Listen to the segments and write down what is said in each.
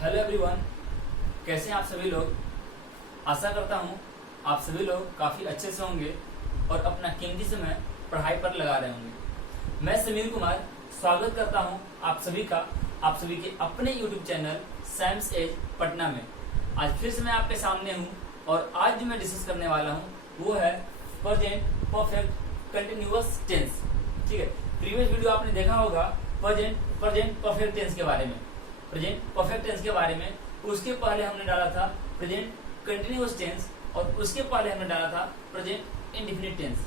Hello everyone, कैसे हैं आप सभी लोग। आशा करता हूं आप सभी लोग काफी अच्छे से होंगे और अपना कीमती समय पढ़ाई पर लगा रहे होंगे। मैं समीर कुमार स्वागत करता हूं आप सभी का आप सभी के अपने YouTube channel Sam's Edge Patna में। आज फिर से मैं आपके सामने हूं और आज जो मैं डिस्कस करने वाला हूं वो है प्रेजेंट परफेक्ट कंटिन्यूअस टेंस। ठीक है, प्रीवियस वीडियो आपने देखा होगा प्रेजेंट परफेक्ट टेंस के बारे में, प्रेजेंट परफेक्ट टेंस के बारे में। उसके पहले हमने डाला था प्रेजेंट कंटिन्यूअस टेंस और उसके पहले हमने डाला था प्रेजेंट इंडेफिनिट टेंस।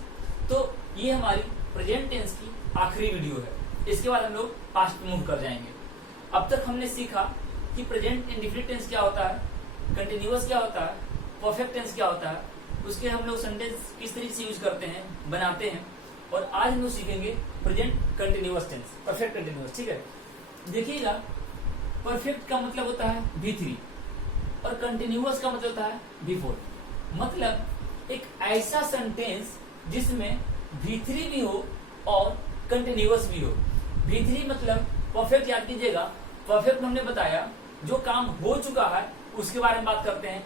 तो ये हमारी प्रेजेंट टेंस की आखिरी वीडियो है। इसके बाद हम लोग पास्ट मूव कर जाएंगे। अब तक हमने सीखा कि प्रेजेंट इंडेफिनिट टेंस क्या होता है, कंटिन्यूअस क्या होता है, परफेक्ट टेंस क्या होता है, उसके हम लोग सेंटेंस किस तरीके से यूज करते हैं, बनाते हैं। और आज हम लोग सीखेंगे present continuous tense, perfect continuous. ठीक है, देखिएगा परफेक्ट का मतलब होता है V3 और कंटिन्यूअस का मतलब होता है V4। मतलब एक ऐसा सेंटेंस जिसमें V3 भी हो और कंटिन्यूअस भी हो। V3 मतलब परफेक्ट, याद कीजिएगा परफेक्ट हमने बताया जो काम हो चुका है उसके बारे में बात करते हैं।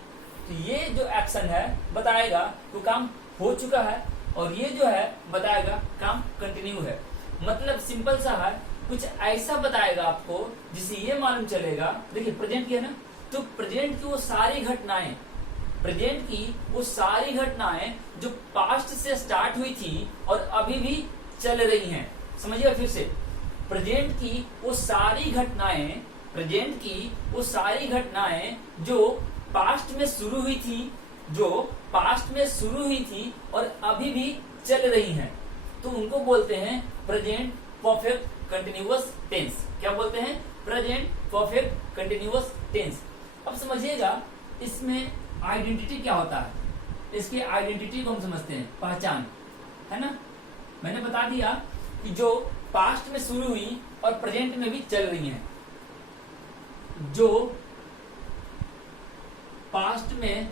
तो ये जो एक्शन है बताएगा तो काम हो चुका है और ये जो है बताएगा काम कंटिन्यू है। मतलब सिंपल सा है, कुछ ऐसा बताएगा आपको जिससे ये मालूम चलेगा। देखिए प्रेजेंट की है ना, तो प्रेजेंट की वो सारी घटनाएं, प्रेजेंट की वो सारी घटनाएं जो पास्ट से स्टार्ट हुई थी और अभी भी चल रही हैं। समझिएगा फिर से, प्रेजेंट की वो सारी घटनाएं, प्रेजेंट की वो सारी घटनाएं जो पास्ट में शुरू हुई थी, जो पास्ट में शुरू हुई थी और अभी भी चल रही हैं, तो उनको बोलते हैं प्रेजेंट परफेक्ट कंटिन्यूअस टेंस। क्या बोलते हैं? Present perfect continuous tense. अब समझिएगा इसमें आइडेंटिटी क्या होता है। इसके आइडेंटिटी को हम समझते हैं, पहचान है ना। मैंने बता दिया कि जो पास्ट में शुरू हुई और प्रेजेंट में भी चल रही हैं, जो पास्ट में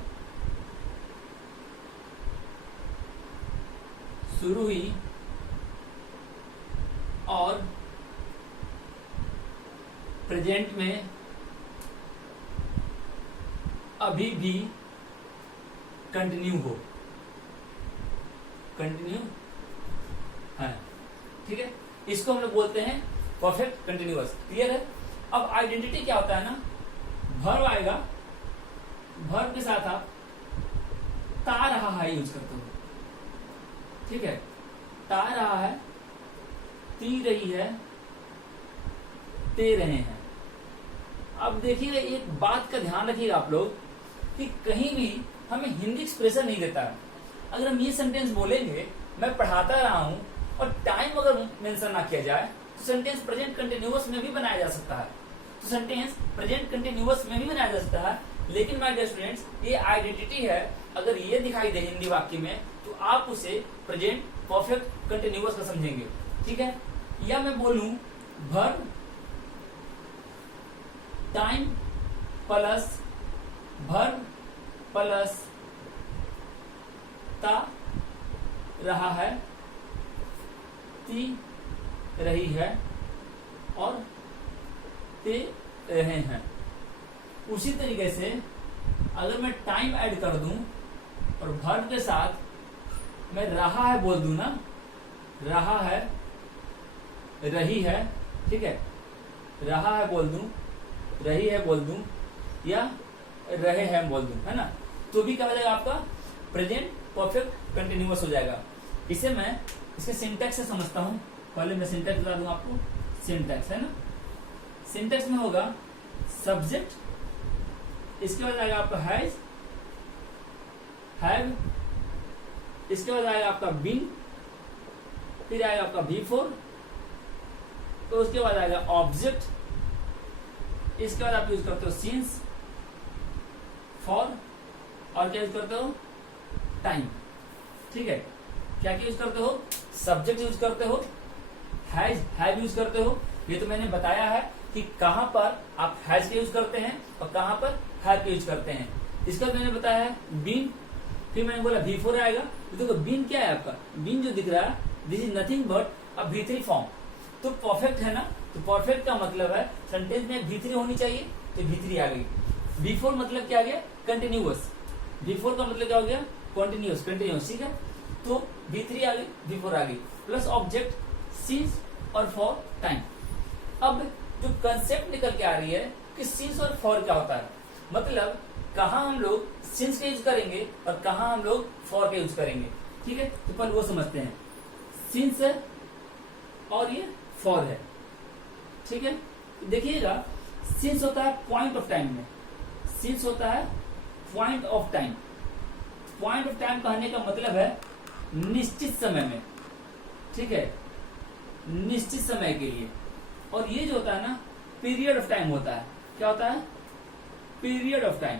शुरू हुई और प्रेजेंट में अभी भी कंटिन्यू हो, कंटिन्यू है। ठीक है, इसको हम लोग बोलते हैं परफेक्ट कंटिन्यूअस। क्लियर है। अब आइडेंटिटी क्या होता है ना, वर्ब आएगा, वर्ब के साथ आप ता रहा है यूज करते हो। ठीक है, ता रहा है, ती रही है, ते रहे हैं। अब देखिएगा एक बात का ध्यान रखिएगा आप लोग कि कहीं भी हमें हिंदी एक्सप्रेशन नहीं देता है। अगर हम ये सेंटेंस बोलेंगे, मैं पढ़ाता रहा हूं और टाइम अगर मेंशन ना किया जाए तो सेंटेंस प्रेजेंट कंटिन्यूअस में भी बनाया जा सकता है। तो सेंटेंस प्रेजेंट कंटिन्यूअस में भी बनाया जा सकता है, लेकिन माय डियर स्टूडेंट्स ये आइडेंटिटी है। अगर ये दिखाई दे हिंदी वाक्य में तो आप उसे प्रेजेंट परफेक्ट कंटिन्यूअस का समझेंगे। ठीक है, या मैं बोलूं verb time plus verb plus ता रहा है, ती रही है और ते रहे हैं। उसी तरीके से अगर मैं टाइम ऐड कर दूं और वर्ब के साथ मैं रहा है बोल दूं ना, रहा है, रही है, ठीक है, रहा है बोल दूं, रही है बोल दूं या रहे हैं बोल दूं, है ना, तो भी क्या हो जाएगा आपका प्रेजेंट परफेक्ट कंटिन्यूअस हो जाएगा। इसे मैं इसके सिंटैक्स से समझता हूं। पहले मैं सिंटैक्स बता दूं आपको। सिंटैक्स है ना, सिंटैक्स में होगा सब्जेक्ट, इसके बाद आएगा आपका हैज, हैव, इसके बाद आएगा आपका बीन, फिर आएगा आपका V4, तो उसके बाद आएगा ऑब्जेक्ट, इसके बाद आप यूज करते हो सिंस, फॉर और क्या यूज करते हो? टाइम। ठीक है, क्या क्या यूज करते हो? सब्जेक्ट यूज करते हो, हैज, हैव यूज करते हो। ये तो मैंने बताया है कि कहां पर आप हैज का यूज करते हैं और कहां पर हैव का यूज करते हैं। इसका मैंने बताया है बीन, फिर मैंने बोला V4 आएगा। तो देखो बीन क्या है आपका, बीन जो दिख रहा है this is nothing but a V3 form. तो परफेक्ट है ना, तो परफेक्ट का मतलब है सेंटेंस में V3 होनी चाहिए तो V3 आ गई। V4 मतलब क्या आ गया, कंटिन्यूअस। V4 का मतलब क्या हो गया, कंटिन्यूअस, ठीक है। तो V3 आ गई, V4 आ गई, प्लस ऑब्जेक्ट सिंस और फॉर टाइम। अब जो कंसेप्ट निकल के आ रही है कि सिंस और फॉर क्या होता है, मतलब कहाँ हम लोग सिंस का यूज करेंगे और कहाँ हम लोग फॉर का यूज करेंगे, ठीक है। तो पहले वो समझते हैं। सिंस है और ये फॉर है, ठीक है। देखिएगा, सिंस होता है पॉइंट ऑफ टाइम में, सिंस होता है point of time. Point of time कहने का मतलब है निश्चित समय में, ठीक है, निश्चित समय के लिए। और ये जो होता है ना, पीरियड ऑफ टाइम होता है। क्या होता है, पीरियड ऑफ टाइम,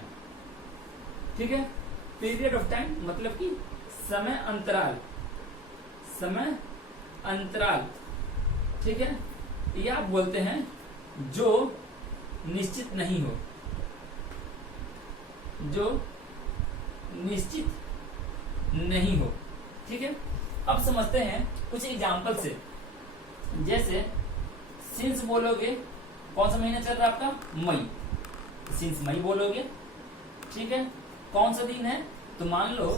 ठीक है। पीरियड ऑफ टाइम मतलब कि समय अंतराल, समय अंतराल, ठीक है। ये आप बोलते हैं जो निश्चित नहीं हो, जो निश्चित नहीं हो, ठीक है। अब समझते हैं कुछ एग्जाम्पल से। जैसे सिंस बोलोगे, कौन सा महीना चल रहा है आपका, मई, सिंस मई बोलोगे, ठीक है। कौन सा दिन है, तो मान लो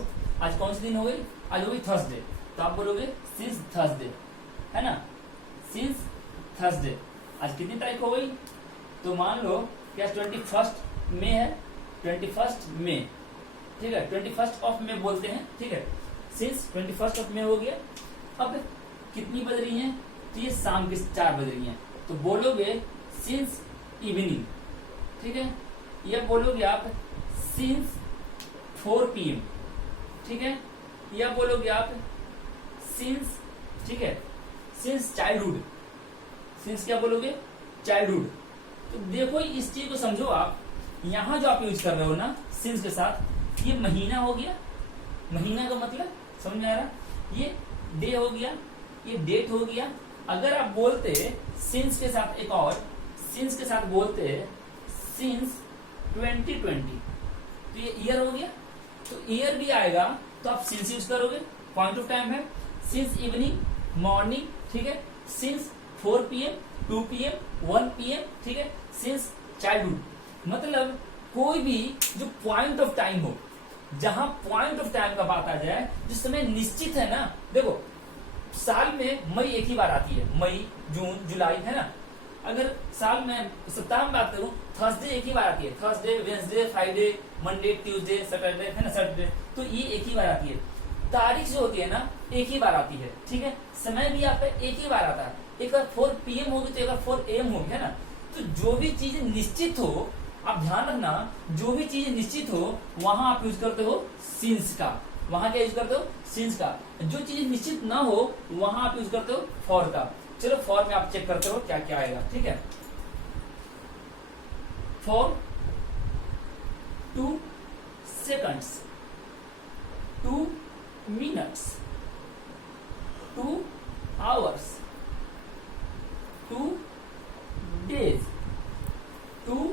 आज कौन सा दिन हो गई, आज हो गई थर्सडे, तो आप बोलोगे सिंस थर्सडे, है ना, सिंस थर्सडे। आज कितनी तारीख हो गई, तो मान लो कि आज 21 मई है, 21 मई, ठीक है, 21 ऑफ मई बोलते हैं, ठीक है। सिंस 21 ऑफ मई हो गया। अब कितनी बज रही हैं, तो ये शाम के 4 बज रही हैं, तो बोलोगे सिंस इवनिंग, ठीक है। या बोलोगे आप सिंस 4 PM, ठीक है। या बोलोगे आप सिंस, ठीक है, सिंस चाइल्डहुड, सिंस क्या बोलोगे, चाइल्डहुड। तो देखो इस चीज को समझो आप, यहां जो आप यूज कर रहे हो ना सिंस के साथ, ये महीना हो गया, महीना का मतलब समझ में आ रहा, ये डे हो गया, ये डेट हो गया। अगर आप बोलते सिंस के साथ एक और, सिंस के साथ बोलते सिंस 2020, तो ये ईयर हो गया, तो ईयर भी आएगा तो आप सिंस यूज करोगे, पॉइंट ऑफ टाइम है। सिंस इवनिंग, मॉर्निंग, ठीक है। सिंस 4 PM, 2 PM, 1 PM, ठीक है। सिंस चाइल्डहुड, मतलब कोई भी जो पॉइंट ऑफ टाइम हो, जहां पॉइंट ऑफ टाइम का बात आ जाए, जो समय निश्चित है ना। देखो साल में मई एक ही बार आती है, मई, जून, जुलाई, है ना। अगर साल में सप्ताह में बात करूं, थर्सडे एक ही बार आती है, Thursday, Wednesday, Friday, Monday, Tuesday, Saturday, है ना, सैटरडे, तो ये एक ही बार आती है। तारीख जो होती है ना, एक ही बार आती है, ठीक है। समय भी आपका एक ही बार आता है, एक बार 4 PM होगी तो एक बार 4 AM होगी, है ना। तो जो भी चीज निश्चित हो, आप ध्यान रखना, जो भी चीज निश्चित हो वहां आप यूज करते हो सिंस का, वहां क्या यूज करते हो, सिंस का। जो चीज निश्चित ना हो वहां आप यूज करते हो फॉर का। चलो फॉर में आप चेक करते हो क्या क्या आएगा, ठीक है। For 2 seconds, 2 minutes, 2 hours, 2 days, 2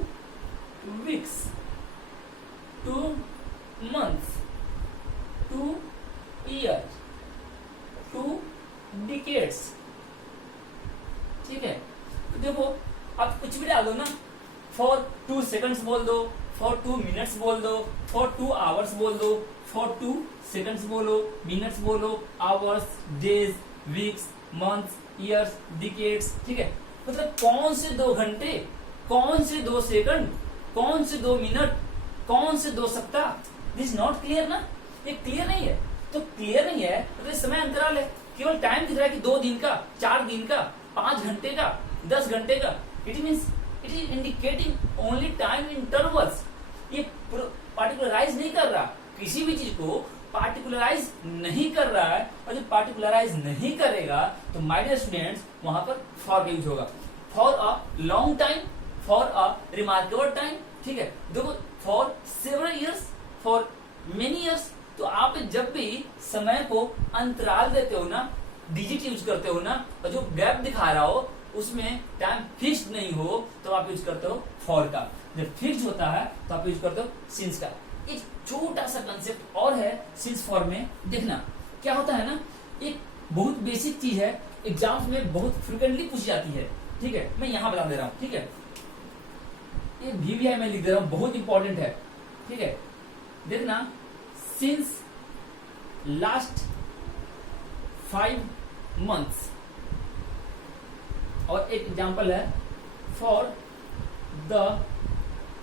weeks, 2 months, 2 years, 2 decades, ठीक है। तो देखो आप कुछ भी डाल दो ना, फॉर 2 seconds बोल दो, फॉर 2 minutes बोल दो, फॉर 2 hours बोल दो, फॉर 2 seconds बोलो, मिनट्स बोलो, hours, days, weeks, months, years, decades, ठीक है। मतलब कौन से 2 घंटे, कौन से 2 सेकंड, कौन से 2 मिनट, कौन से 2 सप्ताह, दिस नॉट क्लियर ना, ये क्लियर नहीं है। तो क्लियर नहीं है तो समय अंतराल है, केवल टाइम दिख रहा है कि 2 दिन का, 4 दिन का, 5 घंटे का, 10 घंटे का। It means it is indicating only time intervals. ये पार्टिकुलराइज नहीं कर रहा, किसी भी चीज को पार्टिकुलराइज नहीं कर रहा है। और जब पार्टिकुलराइज नहीं करेगा तो माय डियर स्टूडेंट्स वहां पर फॉर यूज होगा, for a long time, for a remarkable time, ठीक है। देखो for several years, for many years. तो आप जब भी समय को अंतराल देते हो ना, डिजिट यूज करते हो ना, और जो गैप दिखा रहा हो उसमें टाइम फिक्स नहीं हो तो आप यूज करते हो फॉर का। जब फिक्स होता है तो आप यूज करते हो सिंस का। एक छोटा सा कंसेप्ट और है सिंस फॉर में, देखना क्या होता है ना, एक बहुत बेसिक चीज है, एग्जाम्स में बहुत फ्रिक्वेंटली पूछी जाती है, ठीक है। मैं यहां बता दे रहा हूं, ठीक है। ये VVI मैं लिख दे रहा हूं, बहुत इंपॉर्टेंट है, ठीक है। देखना, सिंस लास्ट 5 months, और एक एग्जांपल है for the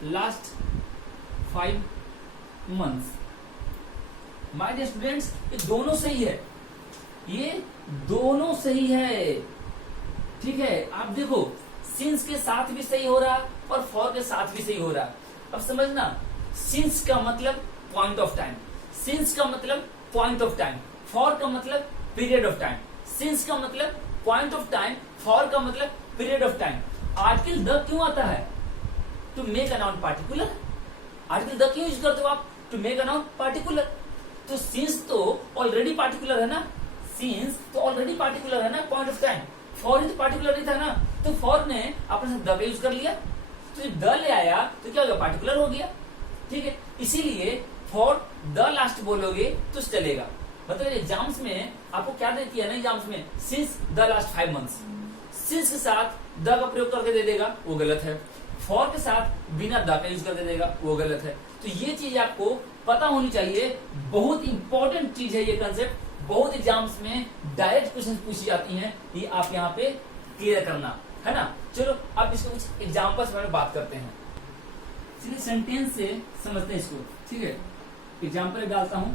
last 5 months। My dear students, ये दोनों सही है, ये दोनों सही है, ठीक है। आप देखो, सिंस के साथ भी सही हो रहा और फॉर के साथ भी सही हो रहा। अब समझना, सिंस का मतलब पॉइंट ऑफ टाइम, सिंस का मतलब पॉइंट ऑफ टाइम, फॉर का मतलब पीरियड ऑफ टाइम। सिंस का मतलब पॉइंट ऑफ टाइम, फॉर का मतलब period of time. Article the क्यों आता है? To make a noun particular. Article the क्यों यूज करते हो आप? To make a noun particular. तो सिंस तो ऑलरेडी पार्टिकुलर है ना, सिंस तो ऑलरेडी पार्टिकुलर है ना पॉइंट ऑफ टाइम। फॉर तो पार्टिकुलर नहीं था ना, तो फॉर ने अपने साथ द का यूज कर लिया, तो जब द ले आया तो क्या हो गया? पार्टिकुलर हो गया, ठीक है। इसीलिए फॉर द लास्ट बोलोगे तो चलेगा। मतलब एग्जाम्स में आपको क्या देती है ना, एग्जाम्स में since the last 5 months, since के साथ द का प्रयोग करके दे देगा, वो गलत है। फॉर के साथ बिना द का यूज कर दे देगा, वो गलत है। तो ये चीज आपको पता होनी चाहिए, बहुत इंपॉर्टेंट चीज है ये कंसेप्ट। बहुत एग्जाम्स में डायरेक्ट क्वेश्चन पूछी जाती हैं, ये आप यहाँ पे क्लियर करना है ना। चलो अब इसको कुछ एग्जाम्पल्स में बात करते हैं, चलिए सेंटेंस से समझते हैं इसको, ठीक है। एग्जाम्पल डालता हूं,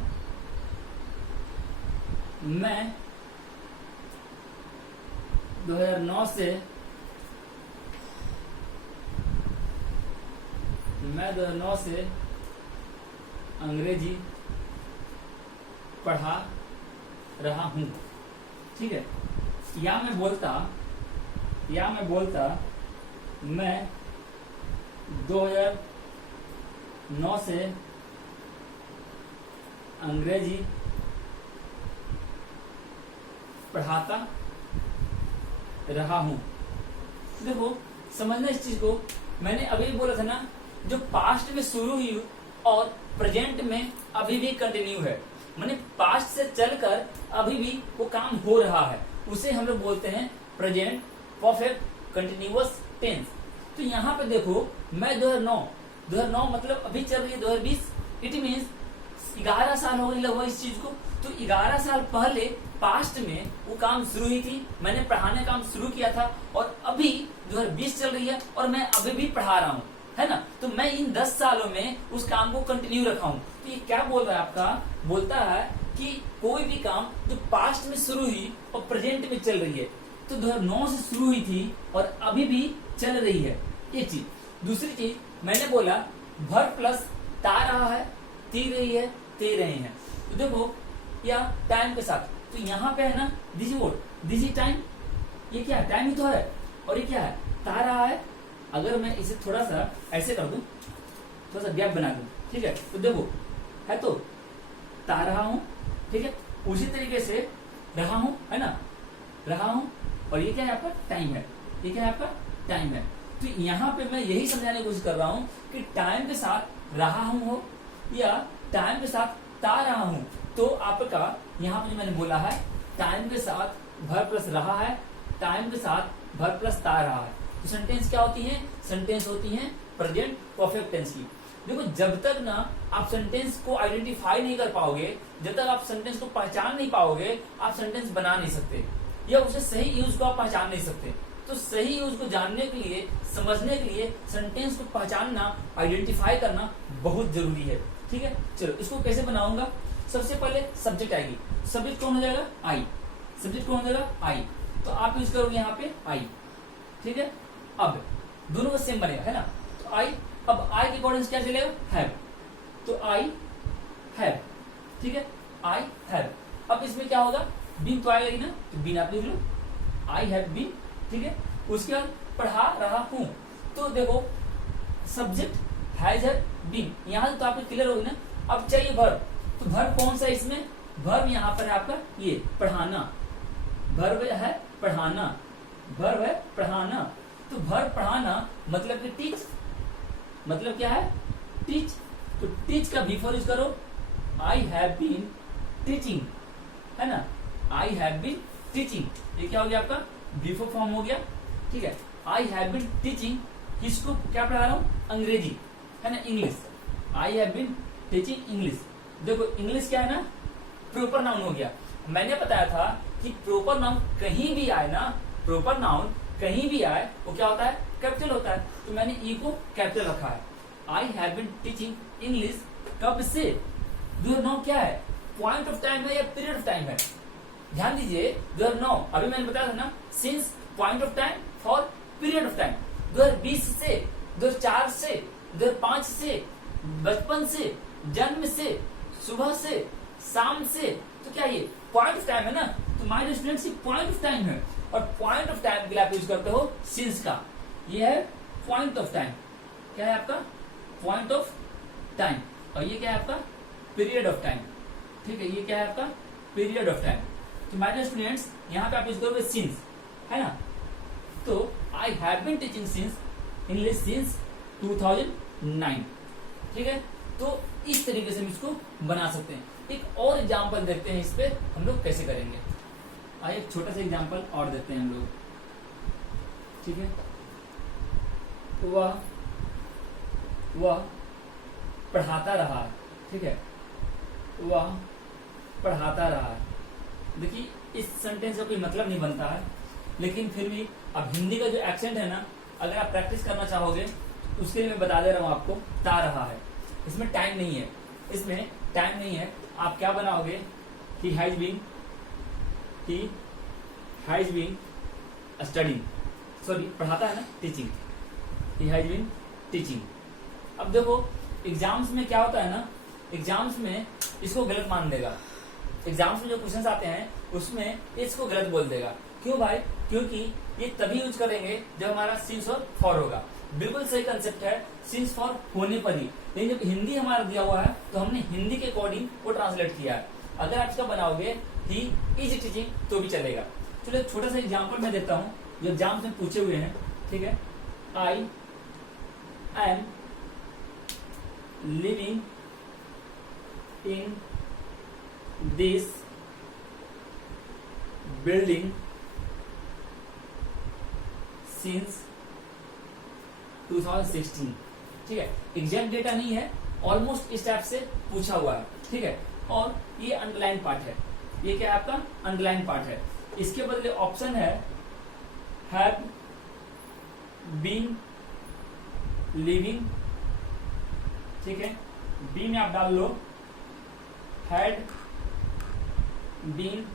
मैं 2009 से अंग्रेजी पढ़ा रहा हूं, ठीक है। या मैं बोलता मैं 2009 से अंग्रेजी पढ़ाता रहा हूं। देखो, समझना इस चीज को, मैंने अभी बोला था ना, जो पास्ट में शुरू हुई और प्रेजेंट में अभी भी कंटिन्यू है, माने पास्ट से चलकर अभी भी वो काम हो रहा है, उसे हम लोग बोलते हैं प्रेजेंट परफेक्ट कंटिन्यूअस टेंस। तो यहाँ पे देखो, मैं 2009 मतलब अभी चल रही है 2020, इट मीन्स 11 साल हो गए लगभग इस चीज को। तो 11 साल पहले पास्ट में वो काम शुरू हुई थी, मैंने पढ़ाने का काम शुरू किया था, और अभी 2020 चल रही है और मैं अभी भी पढ़ा रहा हूँ, है ना। तो मैं इन 10 सालों में उस काम को कंटिन्यू रखा हूँ। तो ये क्या बोल रहा है आपका? बोलता है कि कोई भी काम जो पास्ट में शुरू हुई और प्रेजेंट में चल रही है, तो 2009 से शुरू हुई थी और अभी भी चल रही है, एक चीज। दूसरी चीज, मैंने बोला भर प्लस ता रहा है, ती रही है, ते रहे हैं। तो देखो, या टाइम के साथ, तो यहाँ पे है ना दिस इज टाइम, ये क्या है? टाइम ही तो है। और ये क्या है? ता रहा है। अगर मैं इसे थोड़ा सा ऐसे कर दूं, थोड़ा सा गैप बना दूं, ठीक है, तो देखो है तो ता रहा हूं, ठीक है। उसी तरीके से रहा हूं, है ना, रहा हूं, और ये क्या है आपका? टाइम है। ये क्या है आपका? टाइम है। तो यहाँ पे मैं यही समझाने की कोशिश कर रहा हूँ कि टाइम के साथ रहा हूं हो या टाइम के साथ ता रहा हूं, तो आपका यहाँ पे जो मैंने बोला है, टाइम के साथ भर प्लस रहा है, टाइम के साथ भर प्लस ता रहा है। तो सेंटेंस क्या होती है? सेंटेंस होती है प्रेजेंट परफेक्ट टेंस की। देखो, जब तक ना आप सेंटेंस को आइडेंटिफाई नहीं कर पाओगे, जब तक आप सेंटेंस को पहचान नहीं पाओगे, आप सेंटेंस बना नहीं सकते, या उसे सही यूज को आप पहचान नहीं सकते। तो सही यूज को जानने के लिए, समझने के लिए सेंटेंस को पहचानना, आइडेंटिफाई करना बहुत जरूरी है, ठीक है। चलो, इसको कैसे बनाऊंगा? सबसे पहले सब्जेक्ट आएगी। सब्जेक्ट कौन हो जाएगा? आई। सब्जेक्ट कौन हो जाएगा? आई। तो आप यूज करोगे यहाँ पे आई, ठीक है। अब दोनों का सेम बनेगा, है ना। तो आई, अब आई के अकॉर्डिंग क्या चलेगा? हैव। तो आई हैव, ठीक है, आई हैव। अब इसमें क्या होगा? बीन तो आएगा ही ना, तो बीन आप लिख लो, आई हैव बीन, ठीक है। उसके बाद पढ़ा रहा हूं, तो देखो सब्जेक्ट हैज हैव बीन, यहां तो आपको क्लियर होगी ना। अब चाहिए वर्ब, तो वर्ब कौन सा है इसमें? वर्ब यहाँ पर है आपका ये पढ़ाना, वर्ब है पढ़ाना, वर्ब है पढ़ाना। तो वर्ब पढ़ाना मतलब कि टीच, मतलब क्या है? टीच। तो टीच का बिफोर यूज करो, आई हैव बीन टीचिंग, है ना, आई हैव बीन टीचिंग। ये क्या हो गया आपका? बिफोर फॉर्म हो गया, ठीक है। आई हैव बीन टीचिंग किसको क्या पढ़ा रहा हूँ? अंग्रेजी, है ना, English. I have been teaching English. देखो इंग्लिश क्या है ना, प्रॉपर नाउन हो गया। मैंने बताया था कि प्रॉपर नाउन कहीं भी आए ना, प्रॉपर नाउन कहीं भी आए वो क्या होता है? कैपिटल होता है। तो मैंने ई को कैपिटल रखा है। I have been teaching English कब से? डू नो क्या है? पॉइंट ऑफ टाइम है या पीरियड ऑफ टाइम है? ध्यान दीजिए, 2009 अभी मैंने बताया था ना, since point of time for period of time. 2020 से, 2004 से, 2005 से, बचपन से, जन्म से, सुबह से, शाम से, तो क्या ये पॉइंट ऑफ टाइम है ना? तो माय डियर स्टूडेंट्स, ये पॉइंट ऑफ टाइम है और पॉइंट ऑफ टाइम के लिए आप यूज करते हो सिंस का। ये है पॉइंट ऑफ टाइम। क्या है आपका? Point of time. और ये क्या है आपका? Period of time. ठीक है, ये क्या है आपका? Period of time. तो माय डियर स्टूडेंट्स, यहाँ पे आप यूज करोगे सिंस, है ना? तो I have been teaching since English since 2009। ठीक है, तो इस तरीके से हम इसको बना सकते हैं। एक और एग्जांपल देखते हैं इस पे हम लोग कैसे करेंगे। आइए एक छोटा सा एग्जांपल और देखते हैं हम लोग। ठीक है, वह पढ़ाता रहा। ठीक है, वह पढ़ाता रहा। देखिए इस सेंटेंस का कोई मतलब नहीं बनता है, लेकिन फिर भी अब हिंदी का जो एक्सेंट है ना, अगर आप प्रैक्टिस करना चाहोगे तो उसके लिए मैं बता दे रहा हूं आपको, ता रहा है। इसमें टाइम नहीं है, इसमें टाइम नहीं है। आप क्या बनाओगे? He has been studying, sorry पढ़ाता है ना, teaching. He has been teaching. अब देखो एग्जाम्स में क्या होता है ना, एग्जाम्स में इसको गलत मान देगा। एग्जाम्स में जो क्वेश्चंस आते हैं उसमें इसको गलत बोल देगा। क्यों भाई? क्योंकि ये तभी यूज करेंगे जब हमारा सिंस और फॉर होगा। बिल्कुल सही कंसेप्ट है, सिंस फॉर होने पर ही। लेकिन जब हिंदी हमारा दिया हुआ है तो हमने हिंदी के अकॉर्डिंग वो ट्रांसलेट किया है। अगर आप इसका बनाओगे ही इज टीचिंग तो भी चलेगा। चलो एक छोटा सा एग्जाम्पल मैं देता हूँ जो एग्जाम्स में पूछे हुए हैं। ठीक है, I am living in this building since 2016। ठीक है, एग्जैक्ट डेटा नहीं है, ऑलमोस्ट इस टाइप से पूछा हुआ है। ठीक है, और ये अंडरलाइन पार्ट है। ये क्या है आपका? अंडरलाइन पार्ट है। इसके बदले ऑप्शन है हैव बीन लिविंग। ठीक है, बी में आप डाल लो हैड बीन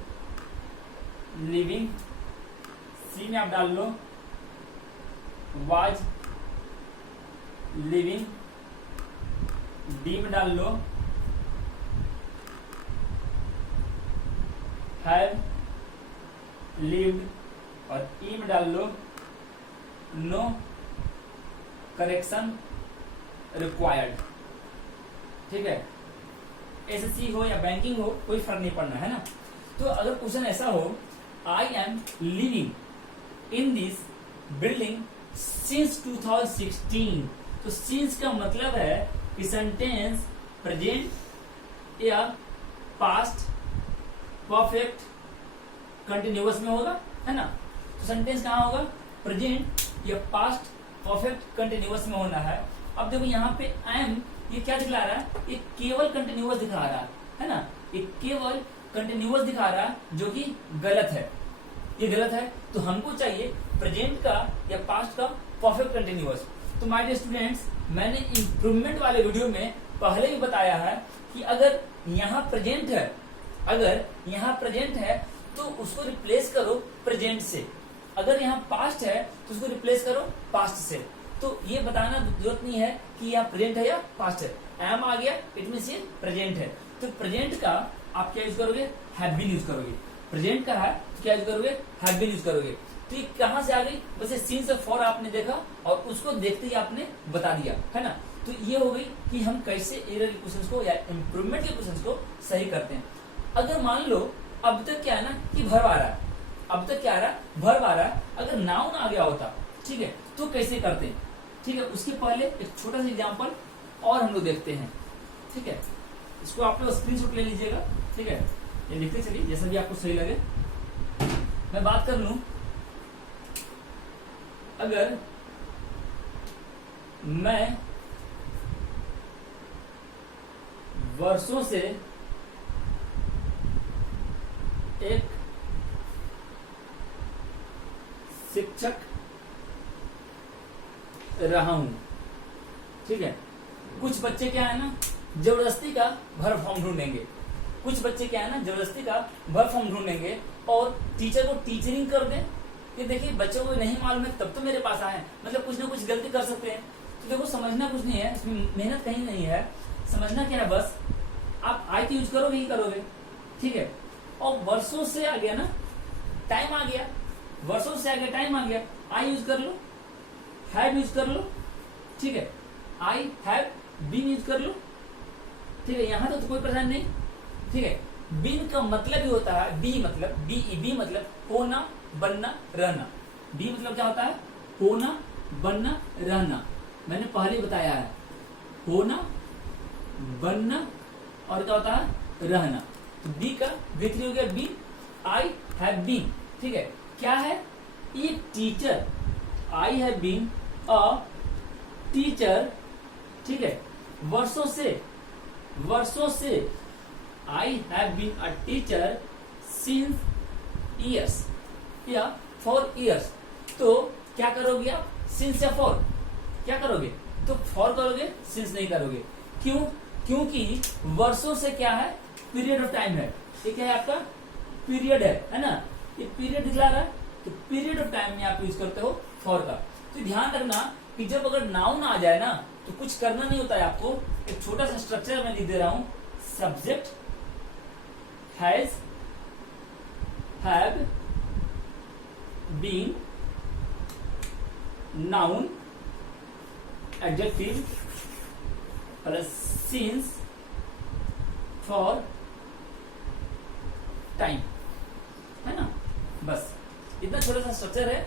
लिविंग। सी में आप डाल लो वाज लिविंग। डी में डाल लो हैव लिव्ड और ई में डाल लो नो करेक्शन रिक्वायर्ड। ठीक है, एसएससी हो या बैंकिंग हो कोई फर्क नहीं पड़ना, है ना? तो अगर क्वेश्चन ऐसा हो I am living in this building since 2016, तो सिंस का मतलब है कि सेंटेंस प्रेजेंट या पास्ट परफेक्ट कंटिन्यूअस में होगा, है ना? तो सेंटेंस कहाँ होगा? प्रेजेंट या पास्ट परफेक्ट कंटिन्यूअस में होना है। अब देखो यहाँ पे एम ये क्या दिखला रहा है? ये केवल कंटिन्यूअस दिखा रहा है ना? ये केवल कंटिन्यूअस दिखा रहा है, जो कि गलत है। ये गलत है, तो हमको चाहिए प्रेजेंट का या पास्ट का परफेक्ट कंटिन्यूअस। तो माय डियर स्टूडेंट्स, मैंने इंप्रूवमेंट वाले वीडियो में पहले ही बताया है कि अगर यहाँ प्रेजेंट है, अगर यहाँ प्रेजेंट है तो उसको रिप्लेस करो प्रेजेंट से। अगर यहाँ पास्ट है तो उसको रिप्लेस करो पास्ट से। तो ये बताना जरूरत नहीं है कि यहाँ प्रेजेंट है या पास्ट है। एम आ गया, इट मींस ये प्रेजेंट है। तो प्रेजेंट का आप क्या यूज करोगे? हैव बीन यूज करोगे। प्रेजेंट का है तो क्या यूज करोगे? हैव बीन यूज करोगे। तो ये कहां से आ गई? बस सिंस और फॉर आपने देखा और उसको देखते ही आपने बता दिया, है ना? तो ये हो गई कि हम कैसे एरर के क्वेश्चंस को या इंप्रूवमेंट के क्वेश्चंस को सही करते हैं। अगर मान लो अब तक क्या है ना कि भर्ब आ रहा है, अब तक क्या आ रहा है? भर्ब आ रहा है। अगर नाउन आ गया होता, ठीक है, तो कैसे करते हैं? ठीक है, उसके पहले एक छोटा सा एग्जांपल और हम लोग देखते हैं। ठीक है, इसको आप लोग स्क्रीनशॉट ले लीजिएगा। ठीक है, ये लिखते चलिए जैसा भी आपको सही लगे। मैं बात कर लूं, अगर मैं वर्षों से एक शिक्षक रहा हूं। ठीक है, कुछ बच्चे क्या है ना जबरदस्ती का भर फॉर्म ढूंढेंगे, कुछ बच्चे क्या है ना जबरदस्ती का भर फॉर्म ढूंढेंगे और टीचर को टीचरिंग कर दें कि देखिए बच्चों को नहीं मालूम है तब तो मेरे पास आए, मतलब कुछ ना कुछ गलती कर सकते हैं। तो देखो समझना कुछ नहीं है, इसमें मेहनत कहीं नहीं है, समझना क्या है बस आप आई तो यूज करोगे ही करोगे। ठीक है, और वर्षों से आ गया ना टाइम आ गया, वर्षों से आ गया टाइम आ गया, आई यूज कर लो, हैव यूज कर लो। ठीक है, आई हैव बीन यूज कर लो। ठीक है, यहां तो कोई परेशानी नहीं। ठीक है, बीन का मतलब ही होता है बी मतलब होना बनना रहना। बी मतलब क्या होता है होना बनना रहना, मैंने पहले बताया है होना बनना और क्या होता है रहना। तो बी का विक्री हो गया बी, आई हैव बीन। ठीक है, क्या है ये teacher, I have been a teacher. ठीक है, वर्षों से I have been a teacher since years या फॉर ईयर्स। तो क्या करोगे आप सिंस या फॉर, क्या करोगे तो फॉर करोगे, सिंस नहीं करोगे। क्यों? क्योंकि वर्षों से क्या है पीरियड ऑफ टाइम है, ये क्या है आपका पीरियड है ना, ये पीरियड दिखला रहा है, तो पीरियड ऑफ टाइम में आप यूज करते हो फॉर का। तो ध्यान रखना कि जब अगर नाउन आ जाए ना तो कुछ करना नहीं होता है आपको, एक छोटा सा स्ट्रक्चर मैं लिख दे रहा हूं, subject has have been, noun adjective plus since for time, है ना। बस इतना छोटा सा स्ट्रक्चर है,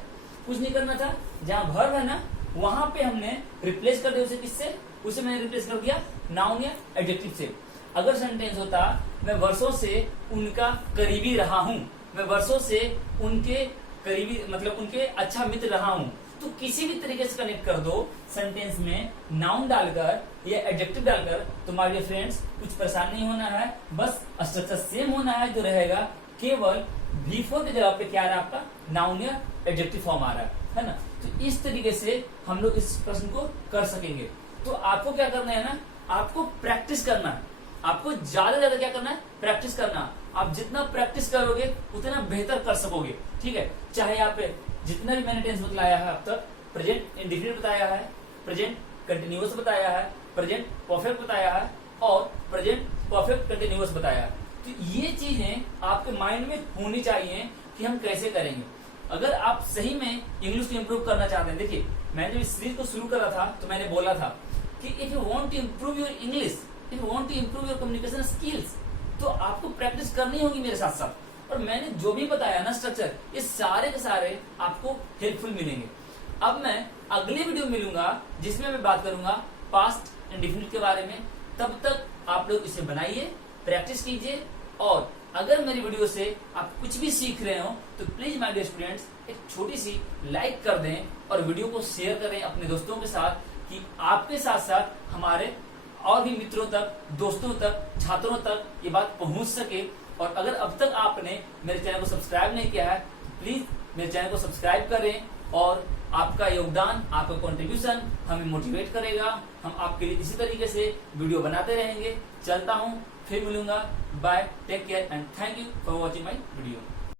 कुछ नहीं करना था। जहां वर्ब है ना वहां पे हमने रिप्लेस कर दिया उसे, किससे, उसे मैंने रिप्लेस कर दिया नाउन या एडजेक्टिव से। अगर सेंटेंस होता मैं वर्षों से उनका करीबी रहा हूं, मैं वर्षों से उनके करीबी मतलब उनके अच्छा मित्र रहा हूं, तो किसी भी तरीके से कनेक्ट कर दो सेंटेंस में नाउन डालकर या एडजेक्टिव डालकर, तो माय डियर फ्रेंड्स कुछ परेशान नहीं होना है, बस स्ट्रक्चर सेम होना है जो रहेगा, केवल V4 के जवाब पे क्या आ रहा है आपका नाउन या एडजेक्टिव फॉर्म आ रहा है ना। तो इस तरीके से हम लोग इस प्रश्न को कर सकेंगे। तो आपको क्या करना है ना, आपको प्रैक्टिस करना है, आपको ज्यादा ज्यादा क्या करना है प्रैक्टिस करना। आप जितना प्रैक्टिस करोगे उतना बेहतर कर सकोगे। ठीक है, चाहे यहाँ पे जितना भी मैंने टेंस बतलाया है अब तक, प्रेजेंट इंडेफिनिट बताया है, प्रेजेंट कंटिन्यूअस बताया है, प्रेजेंट परफेक्ट बताया है और प्रेजेंट परफेक्ट कंटिन्यूअस बताया है। तो ये चीजें आपके माइंड में होनी चाहिए कि हम कैसे करेंगे। अगर आप सही में इंग्लिश को इम्प्रूव करना चाहते हैं, देखिए मैंने जब इस सीरीज को शुरू करा था तो मैंने बोला था कि if you want to improve your English, if you want to improve your communication skills, तो आपको प्रैक्टिस करनी होगी मेरे साथ साथ। और मैंने जो भी बताया ना स्ट्रक्चर, ये सारे के सारे आपको हेल्पफुल मिलेंगे। अब मैं अगले वीडियो मिलूंगा जिसमें मैं बात करूंगा पास्ट इंडेफिनिट के बारे में। तब तक आप लोग इसे बनाइए, प्रैक्टिस कीजिए, और अगर मेरी वीडियो से आप कुछ भी सीख रहे हो तो प्लीज माय डियर स्टूडेंट्स एक छोटी सी लाइक कर दें और वीडियो को शेयर करें अपने दोस्तों के साथ, कि आपके साथ साथ हमारे और भी मित्रों तक, दोस्तों तक, छात्रों तक ये बात पहुंच सके। और अगर अब तक आपने मेरे चैनल को सब्सक्राइब नहीं किया है तो प्लीज मेरे चैनल को सब्सक्राइब करें, और आपका योगदान, आपका कंट्रीब्यूशन हमें मोटिवेट करेगा। हम आपके लिए इसी तरीके से वीडियो बनाते रहेंगे। चलता हूं, फिर मिलूंगा, bye, take care and thank you for watching my video.